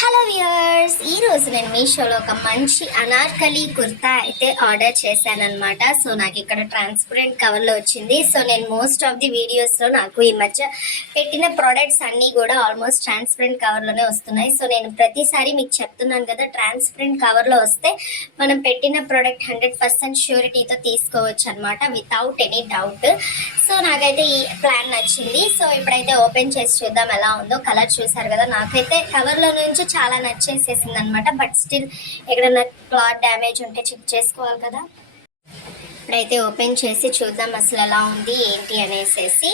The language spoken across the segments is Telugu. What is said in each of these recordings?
హలో వ్యూవర్స్, ఈరోజు నేను మీషోలో ఒక మంచి అనార్కలి కుర్తా అయితే ఆర్డర్ చేశానమాట. సో నాకు ఇక్కడ ట్రాన్స్పరెంట్ కవర్లో వచ్చింది. సో నేను మోస్ట్ ఆఫ్ ది వీడియోస్లో నాకు ఈ మధ్య పెట్టిన ప్రోడక్ట్స్ అన్నీ కూడా ఆల్మోస్ట్ ట్రాన్స్పరెంట్ కవర్లోనే వస్తున్నాయి. సో నేను ప్రతిసారి మీకు చెప్తున్నాను కదా, ట్రాన్స్పరెంట్ కవర్లో వస్తే మనం పెట్టిన ప్రోడక్ట్ 100% ష్యూరిటీతో తీసుకోవచ్చు అనమాట, వితౌట్ ఎనీ డౌట్. సో నాకైతే ఈ ప్లాన్ నచ్చింది. సో ఇప్పుడైతే ఓపెన్ చేసి చూద్దాం ఎలా ఉందో. కలర్ చూసారు కదా, నాకైతే కవర్లో నుంచి చాలా నచ్చేసేసింది అనమాట. బట్ స్టిల్ ఎక్కడన్నా క్లాత్ డ్యామేజ్ ఉంటే చెక్ చేసుకోవాలి కదా. ఇప్పుడైతే ఓపెన్ చేసి చూద్దాం అసలు ఎలా ఉంది ఏంటి అనేసి.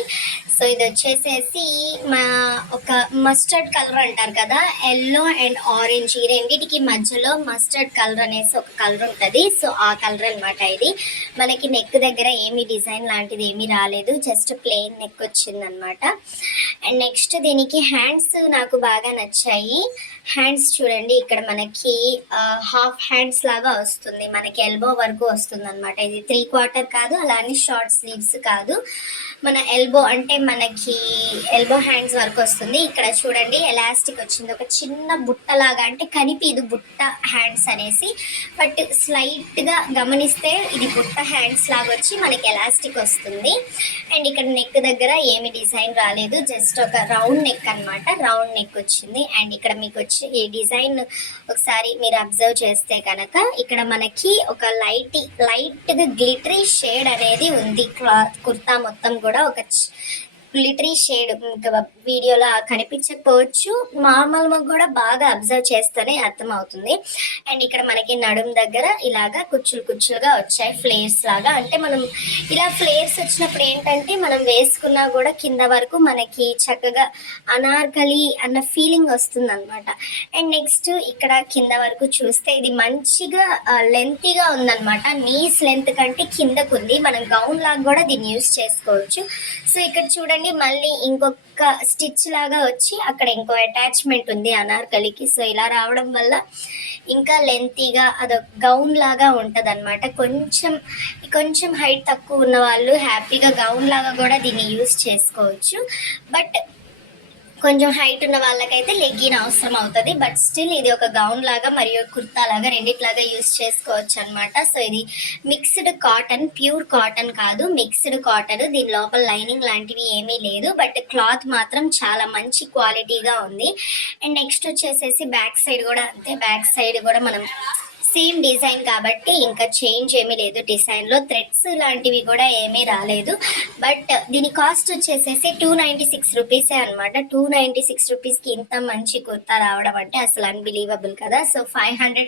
సో ఇది వచ్చేసేసి మా ఒక మస్టర్డ్ కలర్ అంటారు కదా, ఎల్లో అండ్ ఆరెంజ్, ఈ రెండింటికి మధ్యలో మస్టర్డ్ కలర్ అనేసి ఒక కలర్ ఉంటుంది. సో ఆ కలర్ అనమాట ఇది. మనకి నెక్ దగ్గర ఏమి డిజైన్ లాంటిది ఏమీ రాలేదు, జస్ట్ ప్లెయిన్ నెక్ వచ్చిందనమాట. అండ్ నెక్స్ట్ దీనికి హ్యాండ్స్ నాకు బాగా నచ్చాయి. హ్యాండ్స్ చూడండి, ఇక్కడ మనకి హాఫ్ హ్యాండ్స్ లాగా వస్తుంది, మనకి ఎల్బో వరకు వస్తుంది అనమాట. ఇది 3/4 కాదు, అలానే షార్ట్ స్లీవ్స్ కాదు, మన ఎల్బో అంటే మనకి ఎల్బో హ్యాండ్స్ వరకు వస్తుంది. ఇక్కడ చూడండి ఎలాస్టిక్ వచ్చింది, ఒక చిన్న బుట్టలాగా, అంటే కనిపిదు బుట్ట హ్యాండ్స్ అనేసి, బట్ స్లైట్గా గమనిస్తే ఇది బుట్ట హ్యాండ్స్ లాగా వచ్చి మనకి ఎలాస్టిక్ వస్తుంది. అండ్ ఇక్కడ నెక్ దగ్గర ఏమి డిజైన్ రాలేదు, జస్ట్ ఒక రౌండ్ నెక్ అనమాట, రౌండ్ నెక్ వచ్చింది. అండ్ ఇక్కడ మీకు వచ్చి ఈ డిజైన్ ఒకసారి మీరు అబ్జర్వ్ చేస్తే కనుక ఇక్కడ మనకి ఒక లైట్గా గ్లిటరీ షేడ్ అనేది ఉంది. కుర్తా మొత్తం కూడా ఒక గ్లిటరీ షేడ్, వీడియోలో కనిపించకపోవచ్చు, నార్మల్గా కూడా బాగా అబ్జర్వ్ చేస్తేనే అర్థమవుతుంది. అండ్ ఇక్కడ మనకి నడుం దగ్గర ఇలాగా కుచ్చులుగా వచ్చాయి, ఫ్లేర్స్ లాగా. అంటే మనం ఇలా ఫ్లేర్స్ వచ్చినప్పుడు ఏంటంటే మనం వేసుకున్నా కూడా కింద వరకు మనకి చక్కగా అనార్కలి అన్న ఫీలింగ్ వస్తుంది అనమాట. అండ్ నెక్స్ట్ ఇక్కడ కింద వరకు చూస్తే ఇది మంచిగా లెంతీగా ఉందన్నమాట, నీస్ లెంత్ కంటే కిందకు ఉంది. మనం గౌన్ లాగా కూడా దీన్ని యూజ్ చేసుకోవచ్చు. సో ఇక్కడ చూడండి మళ్ళీ ఇంకొక స్టిచ్ లాగా వచ్చి అక్కడ ఇంకో అటాచ్మెంట్ ఉంది అనార్కలికి. సో ఇలా రావడం వల్ల ఇంకా లెంతీగా అదొక గౌన్ లాగా ఉంటుంది అనమాట. కొంచెం హైట్ తక్కువ ఉన్న వాళ్ళు హ్యాపీగా గౌన్ లాగా కూడా దీన్ని యూజ్ చేసుకోవచ్చు. బట్ కొంచెం హైట్ ఉన్న వాళ్ళకైతే లెగ్గిన్ అవసరం అవుతుంది. బట్ స్టిల్ ఇది ఒక గౌన్ లాగా మరియు కుర్తా లాగా రెండిట్లాగా యూజ్ చేసుకోవచ్చు అనమాట. సో ఇది మిక్స్డ్ కాటన్, ప్యూర్ కాటన్ కాదు, మిక్స్డ్ కాటన్. దీని లోపల లైనింగ్ లాంటివి ఏమీ లేదు, బట్ క్లాత్ మాత్రం చాలా మంచి క్వాలిటీగా ఉంది. అండ్ నెక్స్ట్ వచ్చేసేసి బ్యాక్ సైడ్ కూడా అంతే, బ్యాక్ సైడ్ కూడా మనం సేమ్ డిజైన్ కాబట్టి ఇంకా చేంజ్ ఏమీ లేదు డిజైన్లో, థ్రెడ్స్ లాంటివి కూడా ఏమీ రాలేదు. బట్ దీని కాస్ట్ వచ్చేసేసి 296 రూపీసే అనమాట. 296 రూపీస్కి ఇంత మంచి కుర్తా రావడం అంటే అసలు అన్బిలీవబుల్ కదా. సో 500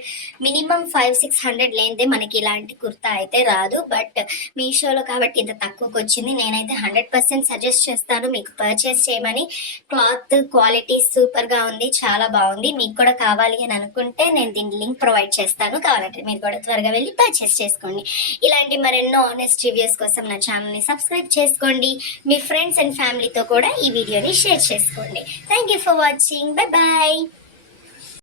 మినిమం 500-600 లేనిదే మనకి ఇలాంటి కుర్తా అయితే రాదు. బట్ మీషోలో కాబట్టి ఇంత తక్కువకి వచ్చింది. నేనైతే 100% సజెస్ట్ చేస్తాను మీకు పర్చేస్ చేయమని. క్లాత్ క్వాలిటీ సూపర్గా ఉంది, చాలా బాగుంది. మీకు కూడా కావాలి అని అనుకుంటే నేను దీని లింక్ ప్రొవైడ్ చేస్తాను, కావాలంటే మీరు కూడా త్వరగా వెళ్ళి పర్చేస్ చేసుకోండి. ఇలాంటి మరెన్నో ఆనెస్ట్ రివ్యూస్ కోసం నా ఛానల్ని సబ్స్క్రైబ్ చేసుకోండి. మీ ఫ్రెండ్స్ అండ్ ఫ్యామిలీతో కూడా ఈ వీడియోని షేర్ చేసుకోండి. Thank you for watching. Bye bye.